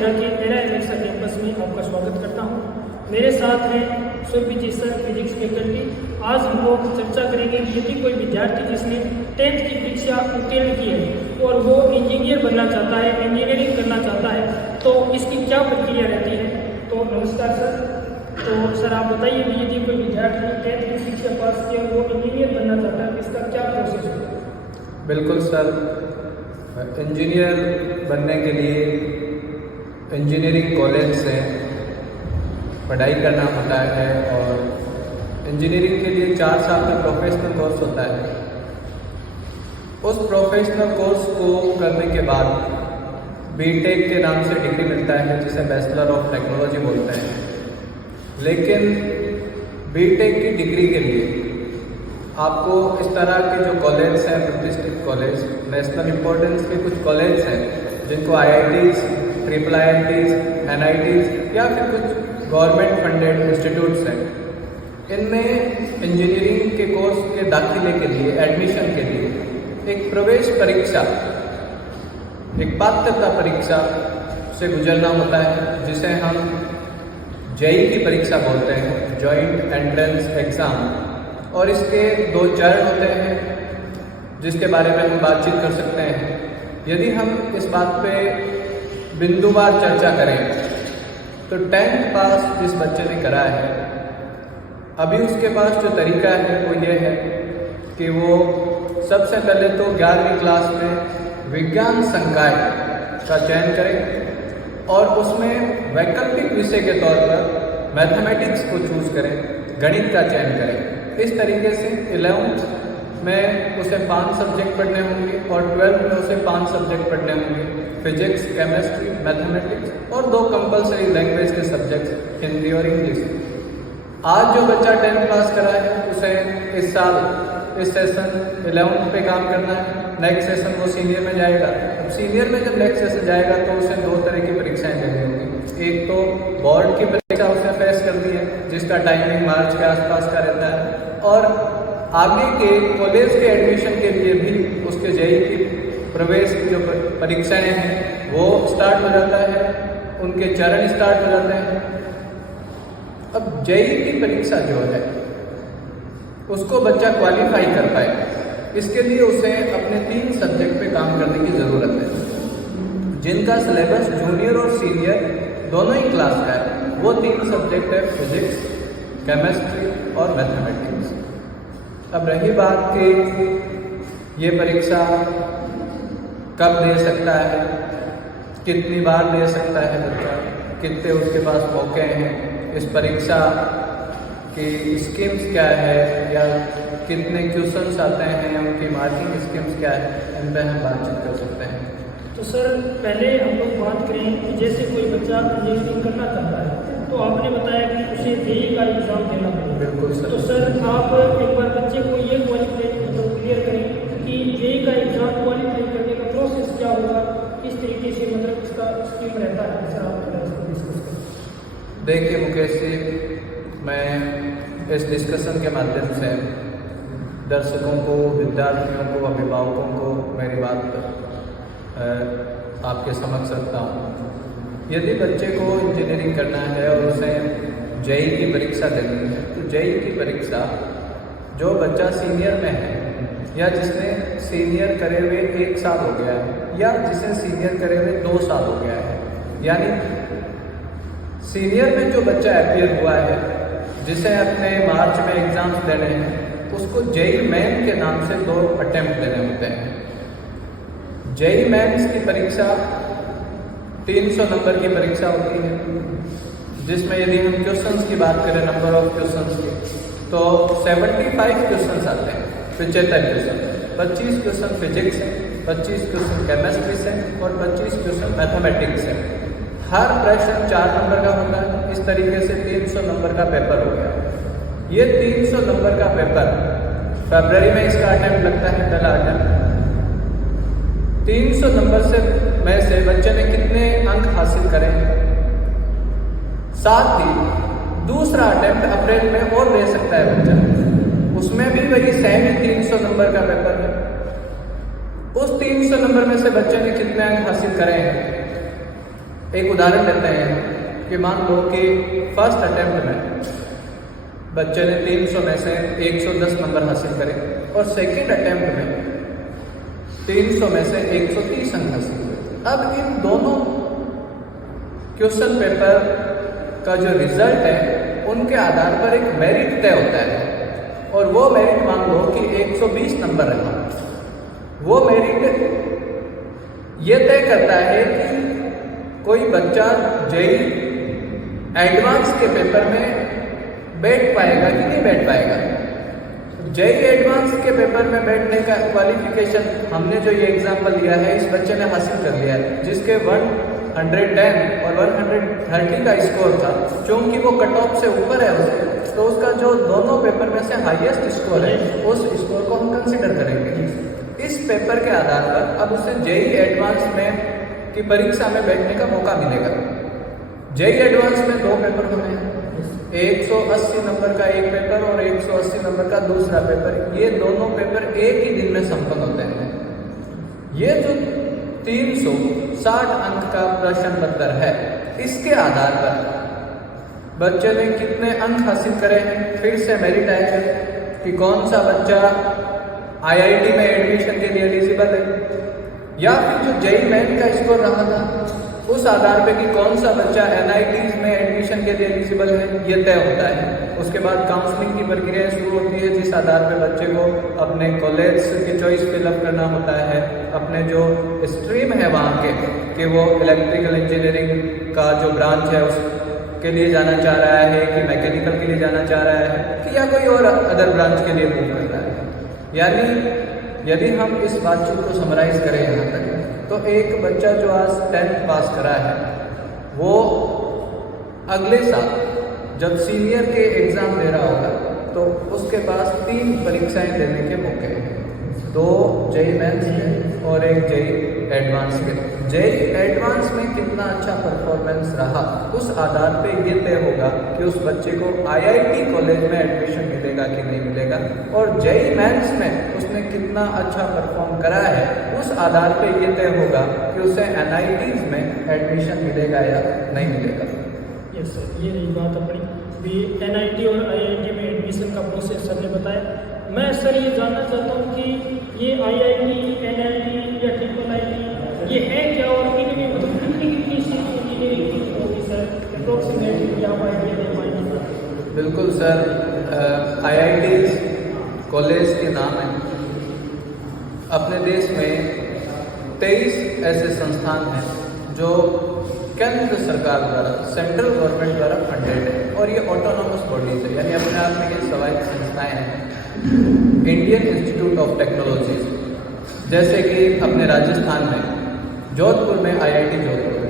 मेरा के मेरा एलेक्सा कैंपस में आपका स्वागत करता हूं। मेरे साथ हैं सुरभि जी सर, फिजिक्स फैकल्टी। आज हम लोग चर्चा करेंगे कि यदि कोई विद्यार्थी जिसने 10th की परीक्षा उत्तीर्ण की है और वो इंजीनियर बनना चाहता है, इंजीनियरिंग करना चाहता है, तो इसकी क्या प्रक्रिया रहती है। तो नमस्कार सर। तो सर आप बताइए कि यदि कोई विद्यार्थी 10th की शिक्षा पास किया और वो इंजीनियर बनना चाहता है, इसका क्या प्रोसेस है। बिल्कुल सर, इंजीनियर बनने के लिए इंजीनियरिंग कॉलेज से पढ़ाई करना होता है और इंजीनियरिंग के लिए 4 साल का प्रोफेशनल कोर्स होता है। उस प्रोफेशनल कोर्स को करने के बाद बीटेक के नाम से डिग्री मिलता है, जिसे बैचलर ऑफ टेक्नोलॉजी बोलते हैं। लेकिन बीटेक की डिग्री के लिए आपको इस तरह के जो कॉलेज हैं, प्रतिष्ठित कॉलेज, नेशनल इम्पोर्टेंस के कुछ कॉलेज हैं जिनको IITs, IIITs, NITs या फिर कुछ गवर्नमेंट फंडेड इंस्टीट्यूट्स हैं, इनमें इंजीनियरिंग के कोर्स के दाखिले के लिए, एडमिशन के लिए एक प्रवेश परीक्षा, एक पात्रता परीक्षा से गुजरना होता है, जिसे हम JEE की परीक्षा बोलते हैं, जॉइंट एंट्रेंस एग्ज़ाम। और इसके 2 चरण होते हैं जिसके बारे में हम बातचीत कर सकते हैं। यदि हम इस बात पे बिंदुवार चर्चा करें तो 10th पास जिस बच्चे ने करा है, अभी उसके पास जो तरीका है वो ये है कि वो सबसे पहले तो 11वीं क्लास में विज्ञान संकाय का चयन करें और उसमें वैकल्पिक विषय के तौर पर मैथमेटिक्स को चूज़ करें, गणित का चयन करें। इस तरीके से 11th में उसे 5 सब्जेक्ट पढ़ने होंगे और 12th में उसे 5 सब्जेक्ट पढ़ने होंगे, फिजिक्स, केमिस्ट्री, मैथमेटिक्स और 2 कंपलसरी लैंग्वेज के सब्जेक्ट्स, हिंदी और इंग्लिश। आज जो बच्चा 10th पास करा है उसे इस साल, इस सेशन 11th पे काम करना है। नेक्स्ट सेशन वो सीनियर में जाएगा। अब सीनियर में जब नेक्स्ट सेशन जाएगा तो उसे 2 तरह की परीक्षाएं देनी होंगी। एक तो बोर्ड की परीक्षा उसने फेस करनी है, जिसका टाइमिंग मार्च के आसपास का रहता है, और आगे के कॉलेज के एडमिशन के लिए भी उसके JEE की प्रवेश की जो परीक्षाएं हैं वो स्टार्ट हो जाता है, उनके चरण स्टार्ट हो जाते हैं। अब JEE की परीक्षा जो है उसको बच्चा क्वालिफाई कर पाए, इसके लिए उसे अपने 3 सब्जेक्ट पे काम करने की ज़रूरत है, जिनका सिलेबस जूनियर और सीनियर दोनों ही क्लास का है। वो 3 सब्जेक्ट है फिजिक्स, केमिस्ट्री और मैथमेटिक्स। अब रही बात कि ये परीक्षा कब दे सकता है, कितनी बार दे सकता है बच्चा, कितने उसके पास मौके हैं, इस परीक्षा की स्कीम्स क्या है या कितने क्वेश्चंस आते हैं या उनकी मार्किंग स्कीम्स क्या है, इन पर हम बातचीत कर सकते हैं। तो सर पहले हम लोग बात करें कि जैसे कोई बच्चा इंजीनियरिंग करना चाहता है तो आपने बताया कि उसे JEE का एग्ज़ाम देना पड़ेगा। बिल्कुल सर। तो सर आप एक बार बच्चे को ये क्लियर करें कि JEE का एग्ज़ाम क्वालिफाई करने का प्रोसेस क्या होगा, किस तरीके से मतलब इसका स्कीम रहता है, सर आप थोड़ा इसको डिस्कस करें। देखिए मुकेश जी, मैं इस डिस्कशन के माध्यम से दर्शकों को, विद्यार्थियों को, अभिभावकों को मेरी बात आपके समक्ष रखता हूँ। यदि बच्चे को इंजीनियरिंग करना है और उसे JEE की परीक्षा देनी है, तो JEE की परीक्षा जो बच्चा सीनियर में है या जिसने सीनियर करे हुए 1 साल हो गया है या जिसे सीनियर करे हुए 2 साल हो गया है, यानी सीनियर में जो बच्चा अपीयर हुआ है, जिसे अपने मार्च में एग्ज़ाम्स देने हैं, उसको JEE मेन के नाम से 2 अटेम्प्ट देने होते हैं। JEE मेंस की परीक्षा 300 नंबर की परीक्षा होती है, जिसमें यदि हम क्वेश्चंस की बात करें, नंबर ऑफ क्वेश्चंस की, तो 75 क्वेश्चंस आते हैं, 75 क्वेश्चन, 25 क्वेश्चन फिजिक्स से, 25 क्वेश्चन केमिस्ट्री से और 25 क्वेश्चन मैथमेटिक्स से। हर प्रश्न 4 नंबर का होता है। इस तरीके से 300 नंबर का पेपर हो गया। ये 300 नंबर का पेपर फरवरी में इसका अटेम्प्ट लगता है, पहला अटेम्प्ट। 300 नंबर में से बच्चे ने कितने अंक हासिल करें, साथ ही दूसरा अटेम्प्ट अप्रैल में और दे सकता है बच्चा, उसमें भी वही सेम ही 300 नंबर का पेपर है। उस 300 नंबर में से बच्चे ने कितने अंक हासिल करे हैं, एक उदाहरण लेते हैं कि मान लो कि फर्स्ट अटेम्प्ट में बच्चे ने 300 में से 110 नंबर हासिल करे और सेकंड अटेम्प्ट में 300 में से 130 अंक हासिल करे। अब इन दोनों क्वेश्चन पेपर का जो रिजल्ट है उनके आधार पर एक मेरिट तय होता है और वो मेरिट मान लो कि 120 नंबर रहा। वो मेरिट ये तय करता है कि कोई बच्चा जेई एडवांस के पेपर में बैठ पाएगा कि नहीं बैठ पाएगा। जेई एडवांस के पेपर में बैठने का क्वालिफिकेशन हमने जो ये एग्जाम्पल लिया है इस बच्चे ने हासिल कर लिया है, जिसके 110 और 130 का स्कोर था। चूंकि वो कट ऑफ से ऊपर है उसके, तो उसका जो दोनों पेपर में से हाईएस्ट स्कोर है उस स्कोर को हम कंसिडर करेंगे। इस पेपर के आधार पर अब उसे जेई एडवांस में की परीक्षा में बैठने का मौका मिलेगा। जेई एडवांस में 2 पेपर होने हैं, 180 नंबर का एक पेपर और 180 नंबर का दूसरा पेपर। ये दोनों पेपर एक ही दिन में संपन्न होते हैं। ये जो 360 अंक का प्रश्न पत्र है इसके आधार पर बच्चे ने कितने अंक हासिल करे हैं, फिर से मेरिट आएगा कि कौन सा बच्चा आईआईटी में एडमिशन के लिए एलिजिबल है, या फिर जो जेई मेन का स्कोर रहा था उस आधार पे कि कौन सा बच्चा एनआईटीज में एडमिशन के लिए एलिजिबल है, ये तय होता है। उसके बाद काउंसलिंग की प्रक्रिया शुरू होती है, जिस आधार पे बच्चे को अपने कॉलेज की चॉइस फिलअप करना होता है, अपने जो स्ट्रीम है वहाँ के कि वो इलेक्ट्रिकल इंजीनियरिंग का जो ब्रांच है उसके लिए जाना चाह रहा है कि मैकेनिकल के लिए जाना चाह रहा है कि या कोई और अदर ब्रांच के लिए मूव कर रहा है। यानी यदि हम इस बातचीत को समराइज करें यहाँ तक, तो एक बच्चा जो आज 10th पास करा है वो अगले साल जब सीनियर के एग्ज़ाम दे रहा होगा तो उसके पास 3 परीक्षाएं देने के मौके हैं, 2 जेई मेंस के और एक जेई एडवांस के। जेई एडवांस में कितना अच्छा परफॉर्मेंस रहा उस आधार पे ये तय होगा कि उस बच्चे को आईआईटी कॉलेज में एडमिशन मिलेगा कि नहीं मिलेगा, और जेई मेंस में उसने कितना अच्छा परफॉर्म करा है उस आधार पे ये तय होगा कि उसे एनआईटीज में एडमिशन मिलेगा या नहीं मिलेगा। यस सर, ये रही बात अपनी भी एनआईटी और आईआईटी में एडमिशन का प्रोसेस सर ने बताया। मैं सर ये जानना चाहता हूँ कि ये आईआईटी, एनआईटी या ट्रिपल आईटी ये है क्या, और इनमें मतलब कितनी सीट इंजीनियरिंग की होगी सर, अप्रोक्सीमेटली आप आइडिया दे पाएंगे? बिल्कुल सर, आईआईटी कॉलेज के नाम है। अपने देश में 23 ऐसे संस्थान हैं जो केंद्र सरकार द्वारा, सेंट्रल गवर्नमेंट द्वारा फंडेड है और ये ऑटोनॉमस बॉडीज है, यानी अपने आप में ये स्वायत्त संस्थाएं हैं। इंडियन इंस्टीट्यूट ऑफ टेक्नोलॉजी, जैसे कि अपने राजस्थान में जोधपुर में आईआईटी जोधपुर है,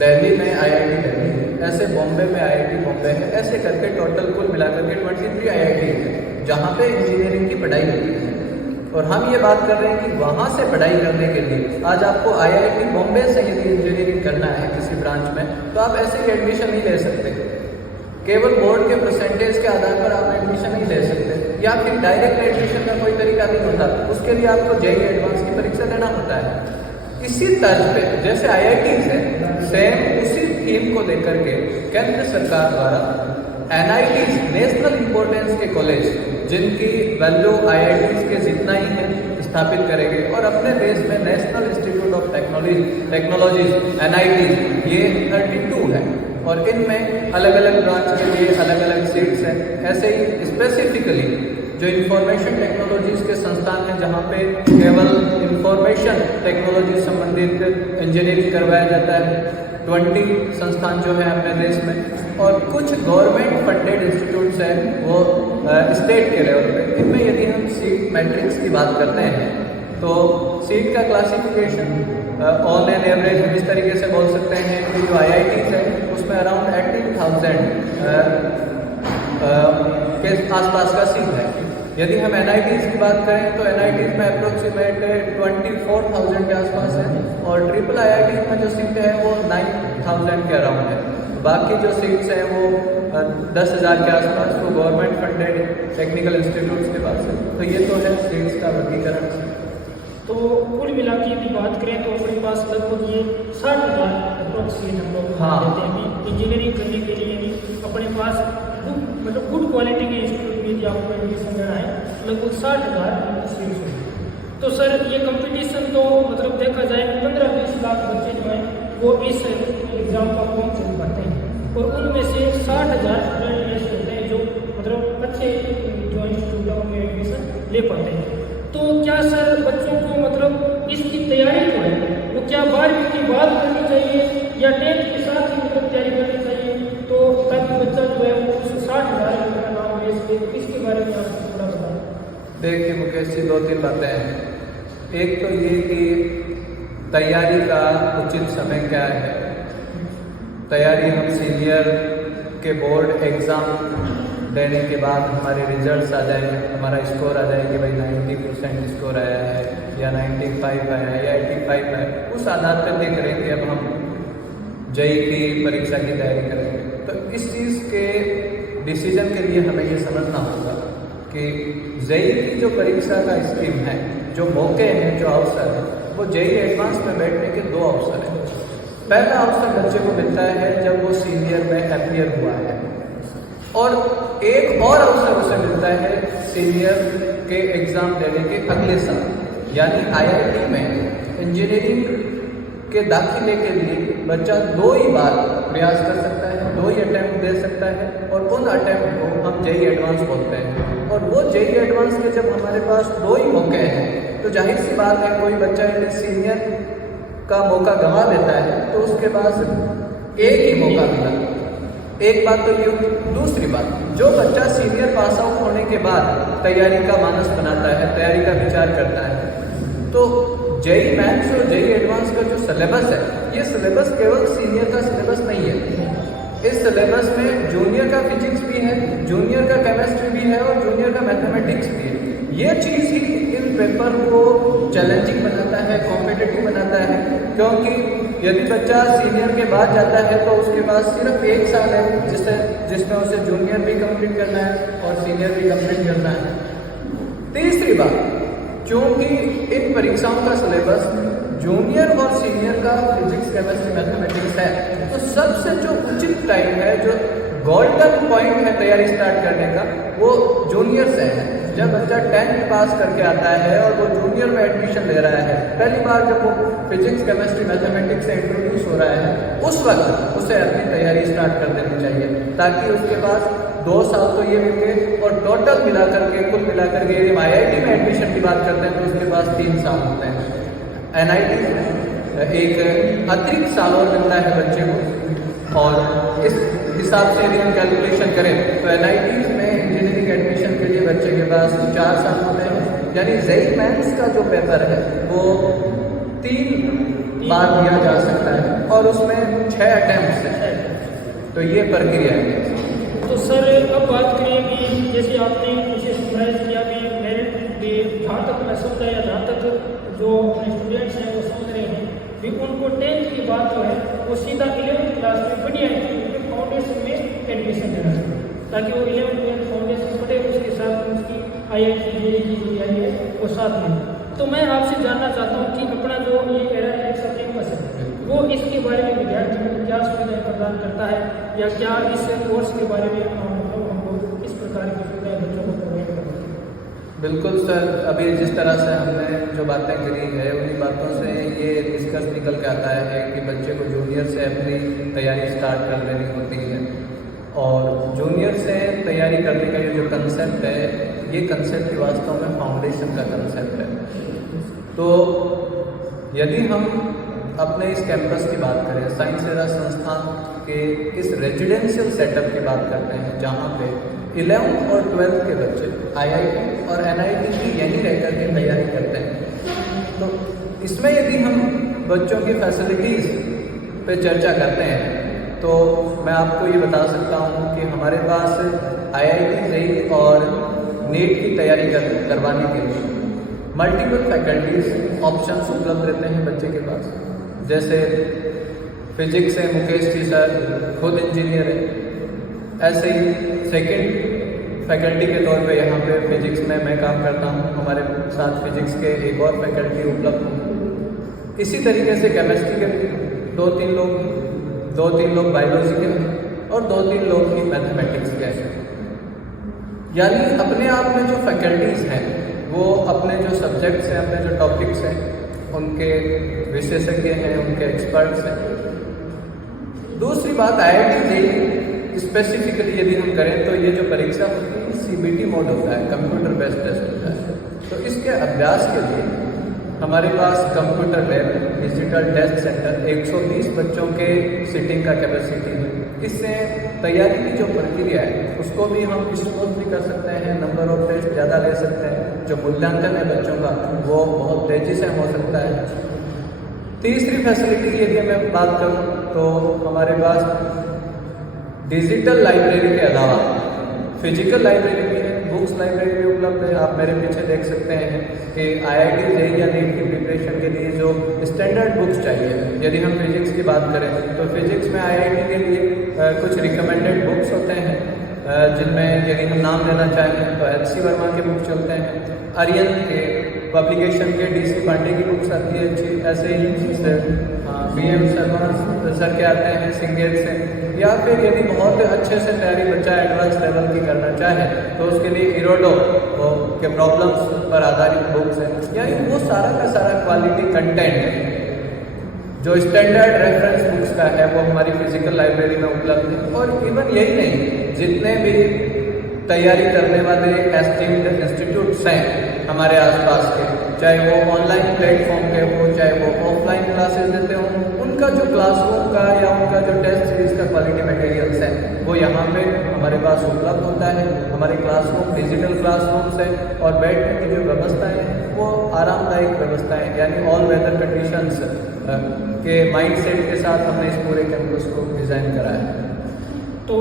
दिल्ली में आईआईटी दिल्ली है, ऐसे बॉम्बे में आईआईटी बॉम्बे है, ऐसे करके टोटल कुल मिलाकर के 23 आईआईटी है जहाँ पे इंजीनियरिंग की पढ़ाई होती है। और हम ये बात कर रहे हैं कि वहाँ से पढ़ाई करने के लिए आज आपको आईआईटी बॉम्बे से यदि इंजीनियरिंग करना है किसी ब्रांच में तो आप ऐसे ही एडमिशन नहीं ले सकते। केवल बोर्ड के परसेंटेज के आधार पर आप एडमिशन नहीं ले सकते, या फिर डायरेक्ट एडमिशन का कोई तरीका नहीं होता, उसके लिए आपको जेईई एडवांस की परीक्षा देना होता है। इसी तर्ज पे जैसे आईआईटी है, सेम उसी थीम को लेकर के केंद्र सरकार द्वारा एनआईटी, नेशनल इंपॉर्टेंस के कॉलेज जिनकी वैल्यू आईआईटी के जितना ही है स्थापित करेंगे, और अपने देश में national institute of technology NIT ये 32 है और इनमें अलग अलग ब्रांच के लिए अलग अलग सीट्स हैं। ऐसे ही स्पेसिफिकली जो इंफॉर्मेशन टेक्नोलॉजीज के संस्थान हैं जहाँ पे केवल इंफॉर्मेशन टेक्नोलॉजी संबंधित इंजीनियरिंग करवाया जाता है, 20 संस्थान जो है अपने देश में, और कुछ गवर्नमेंट फंडेड इंस्टीट्यूट्स हैं वो स्टेट के लेवल पे। इनमें यदि हम सीट मैट्रिक्स की बात करते हैं तो सीट का क्लासिफिकेशन ऑन एन एवरेज हम इस तरीके से बोल सकते हैं कि जो आईआईटी है उसमें अराउंड 18,000 के आसपास का सीट है। यदि हम एनआईटीज की बात करें तो एनआईटीज में अप्रोक्सीमेट 24,000 के आसपास है, और ट्रिपल आईआईटी में जो सीट है वो 9,000 के अराउंड है। बाकी जो सीट्स हैं वो 10,000 के आसपास तो गवर्नमेंट फंडेड टेक्निकल इंस्टीट्यूट्स के पास है। तो ये तो है सीट्स का वर्गीकरण। तो कुल मिला के यदि बात करें तो अपने पास लगभग ये 60,000 अप्रोक्सीमेट हम लोग हाँ। देते हैं कि इंजीनियरिंग करने के लिए यानी अपने पास मतलब गुड क्वालिटी के इंस्टीट्यूट में यदि आपको एडमिशन लेना है लगभग 60,000 सीट्स होगी। तो सर ये कंपटीशन तो मतलब देखा जाए 15-20 लाख बच्चे जो हैं वो इस एग्ज़ाम का फॉर्म फिल करते हैं और उनमें से 60,000 स्टूडेंट ऐसे होते हैं जो मतलब अच्छे जो इंस्टीट्यूट है उनमें एडमिशन ले पाते हैं। तो क्या सर बच्चों को मतलब इसकी तैयारी जो है वो क्या 12वीं के बाद करनी चाहिए या 10th के साथ ही मतलब तैयारी करनी चाहिए, तो ताकि बच्चा जो है वो उस 60,000 का नाम ले सके? इसके बारे में आप थोड़ा बताएं। देखिए मुकेश जी, 2-3 बातें हैं। एक तो ये कि तैयारी का उचित समय क्या है। तैयारी हम सीनियर के बोर्ड एग्ज़ाम देने के बाद हमारे रिजल्ट्स आ जाए, हमारा स्कोर आ जाए कि भाई 90% स्कोर आया है या 95 आया है या 85 आया है, उस आधार पर तय करेंगे अब हम जेई की परीक्षा की तैयारी करेंगे। तो इस चीज़ के डिसीजन के लिए हमें ये समझना होगा कि जेई की जो परीक्षा का स्कीम है, जो मौके हैं, जो अवसर है, वो जेई एडवांस में बैठने के 2 अवसर हैं। पहला अवसर बच्चे को मिलता है जब वो सीनियर में अपीयर हुआ है, और एक और अवसर उसे मिलता है सीनियर के एग्ज़ाम देने के अगले साल, यानी आईआईटी में इंजीनियरिंग के दाखिले के लिए बच्चा 2 ही बार प्रयास कर सकता है, 2 ही अटैम्प्ट दे सकता है, और उन अटैम्प्ट को हम जेई एडवांस बोलते हैं। और वो जेई एडवांस के जब हमारे पास 2 ही मौके हैं, तो जाहिर सी बात है कोई बच्चा यदि सीनियर का मौका गंवा देता है तो उसके पास एक ही मौका मिला। एक बात तो ये हुई। दूसरी बात, जो बच्चा सीनियर पास आउट होने के बाद तैयारी का मानस बनाता है, तैयारी का विचार करता है, तो जेई मैथ्स और जेई एडवांस का जो सिलेबस है, ये सिलेबस केवल सीनियर का सिलेबस नहीं है। इस सिलेबस में जूनियर का फिजिक्स भी है, जूनियर का केमिस्ट्री भी है और जूनियर का मैथमेटिक्स भी है। ये चीज़ ही इन पेपर को चैलेंजिंग बनाता है, कॉम्पिटिटिव बनाता है, क्योंकि यदि बच्चा सीनियर के बाद जाता है तो उसके पास सिर्फ 1 साल है जिसमें उसे जूनियर भी कंप्लीट करना है और सीनियर भी कंप्लीट करना है। तीसरी बात, क्योंकि इन परीक्षाओं का सिलेबस जूनियर और सीनियर का फिजिक्स, केमिस्ट्री, मैथमेटिक्स है, तो सबसे जो उचित टाइम है, जो गोल्डन पॉइंट है तैयारी स्टार्ट करने का, वो जूनियर से है। जब बच्चा 10th पास करके आता है और वो जूनियर में एडमिशन ले रहा है, पहली बार जब वो फिजिक्स, केमिस्ट्री, मैथमेटिक्स से इंट्रोड्यूस हो रहा है, उस वक्त उसे अपनी तैयारी स्टार्ट कर देनी चाहिए, ताकि उसके पास 2 साल तो ये मिल गए और टोटल मिलाकर के, कुल मिलाकर के यदि आईआईटी में एडमिशन की बात करते हैं तो उसके पास 3 साल होते हैं। एनआईटी में एक अतिरिक्त साल और मिलता है बच्चे को, और इस हिसाब से यदि हम कैलकुलेशन करें तो एनआईटीज में इंजीनियरिंग एडमिशन के लिए बच्चे के पास 4 साल होते हैं। यानी जेई मेंस का जो पेपर है वो 3 बार दिया जा सकता है और उसमें 6 अटैम्प्ट है। तो ये प्रक्रिया है। तो सर अब बात करें कि जैसे आपने उसे समराइज किया कि मेरिट भी, जहाँ तक मैं समझा या जहाँ तक जो स्टूडेंट्स हैं वो समझ रहे हैं भी, उनको 10th की बात जो है वो सीधा 11th क्लास में बढ़िया फाउंडेशन में एडमिशन देना चाहिए, ताकि वो 11th फाउंडेशन पढ़े, उसके साथ उसकी आईआईटी जेईई की तैयारी है वो साथ में। तो मैं आपसे जानना चाहता हूँ कि अपना जो ये एराइक्स कैंपस है वो इसके बारे में विद्यार्थियों को क्या सुविधाएं प्रदान करता है, या क्या इस कोर्स के बारे में मतलब हमको इस प्रकार की सुविधाएं बच्चों को प्रोवाइड करती है? बिल्कुल सर, अभी जिस तरह से हमने जो बातें करी है उन्हीं बातों से ये डिस्कस निकल के आता है कि बच्चे को जूनियर से अपनी तैयारी स्टार्ट कर देनी होती है, और जूनियर से तैयारी करने का ये जो कंसेप्ट है, ये कंसेप्ट वास्तव में फाउंडेशन का कंसेप्ट है। तो यदि हम अपने इस कैंपस की बात करें, साइंस एरा संस्थान के इस रेजिडेंशियल सेटअप की बात करते हैं, जहाँ पे 11th और 12th के बच्चे आईआईटी और एनआईटी की यहीं रहकर के तैयारी करते हैं। तो इसमें यदि हम बच्चों की फैसिलिटीज़ पे चर्चा करते हैं तो मैं आपको ये बता सकता हूँ कि हमारे पास आईआईटी जेईई और नीट की तैयारी करवाने के लिए मल्टीपल फैकल्टीज ऑप्शंस उपलब्ध रहते हैं बच्चे के पास। जैसे फिजिक्स है, मुकेश जी सर खुद इंजीनियर है, ऐसे ही सेकंड फैकल्टी के तौर पे यहाँ पे फिजिक्स में मैं काम करता हूँ, हमारे साथ फिजिक्स के एक और फैकल्टी उपलब्ध हैं। इसी तरीके से केमिस्ट्री के 2-3 लोग 2-3 लोग बायोलॉजी के हैं और 2-3 लोग ही मैथमेटिक्स के हैं। यानी अपने आप में जो फैकल्टीज़ हैं वो अपने जो सब्जेक्ट्स हैं, अपने जो टॉपिक्स हैं, उनके विशेषज्ञ हैं, उनके एक्सपर्ट्स हैं। दूसरी बात, IIT JEE स्पेसिफिकली यदि हम करें तो ये जो परीक्षा होती है CBT मोड होता है, कंप्यूटर बेस्ड टेस्ट होता है। तो इसके अभ्यास के लिए हमारे पास computer lab, digital test centre, 120 बच्चों के सीटिंग का कैपेसिटी है। इससे तैयारी की जो प्रक्रिया है उसको भी हम स्मूथ भी कर सकते हैं, नंबर ऑफ टेस्ट ज़्यादा ले सकते हैं, जो मूल्यांकन है बच्चों का वो बहुत तेज़ी से हो सकता है। तीसरी फैसिलिटी की यदि मैं बात करूँ तो हमारे पास डिजिटल लाइब्रेरी के अलावा फिजिकल लाइब्रेरी भी है, बुक्स लाइब्रेरी भी उपलब्ध है। आप मेरे पीछे देख सकते हैं कि IIT JEE या नीट की प्रिपरेशन के लिए जो स्टैंडर्ड बुक्स चाहिए, यदि हम फिजिक्स की बात करें तो फिजिक्स में IIT के लिए कुछ रिकमेंडेड बुक्स होते हैं, जिनमें यदि हम नाम लेना चाहें तो HC वर्मा के बुक चलते हैं, आर्यन के पब्लिकेशन के DC पांडे की बुक्स आती है अच्छी, ऐसे ही BM शर्मा सर के आते हैं सिंगेट से। या फिर यदि बहुत अच्छे से तैयारी बच्चा एडवांस लेवल की करना चाहे तो उसके लिए इरोडो के प्रॉब्लम्स पर आधारित बुक्स हैं। यानी वो सारा का सारा क्वालिटी कंटेंट जो स्टैंडर्ड रेफरेंस बुक्स का है वो हमारी फिजिकल लाइब्रेरी में उपलब्ध है। और इवन यही नहीं, जितने भी तैयारी करने वाले एस्टीम्ड इंस्टीट्यूट्स हैं हमारे आसपास के, चाहे वो ऑनलाइन प्लेटफॉर्म के हो, चाहे वो ऑफलाइन क्लासेस देते हों, उनका जो क्लासरूम का या उनका जो टेस्ट सीरीज का क्वालिटी मटेरियल्स है वो यहाँ पे हमारे पास उपलब्ध होता है। हमारे क्लासरूम डिजिटल क्लासरूम्स हैं और बैठने की जो व्यवस्थाएं हैं वो आरामदायक व्यवस्थाएं, यानी ऑल वेदर कंडीशंस के माइंडसेट के साथ हमने इस पूरे कैंपस को डिज़ाइन करा है। तो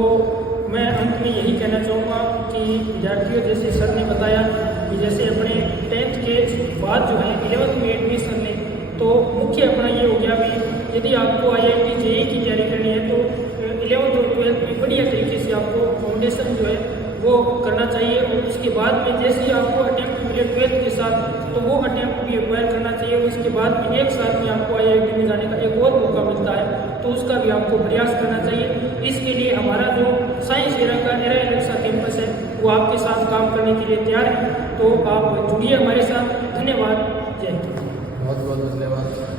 मैं अंत में यही कहना चाहूँगा कि विद्यार्थियों, जैसे सर ने बताया कि जैसे अपने 10th के बाद जो है 11th में एडमिशन लें, तो मुख्य अपना ये हो गया भी यदि आपको IIT JEE की तैयारी करनी है तो 11th और 12th में बढ़िया तरीके से आपको फाउंडेशन जो है वो करना चाहिए। और उसके बाद में जैसे ही आपको अटैम्प्ट मिले 12th के साथ, तो वो अटैम्प्ट भी एक्वायर करना चाहिए। उसके बाद में एक साल में आपको IIT में जाने का एक और मौका मिलता है, तो उसका भी आपको प्रयास करना चाहिए। इसके लिए हमारा जो साइंस एरा का एलेक्सा कैंपस है वो आपके साथ काम करने के लिए तैयार है। तो आप जुड़िए हमारे साथ। धन्यवाद। जय हिंद। बहुत बहुत धन्यवाद।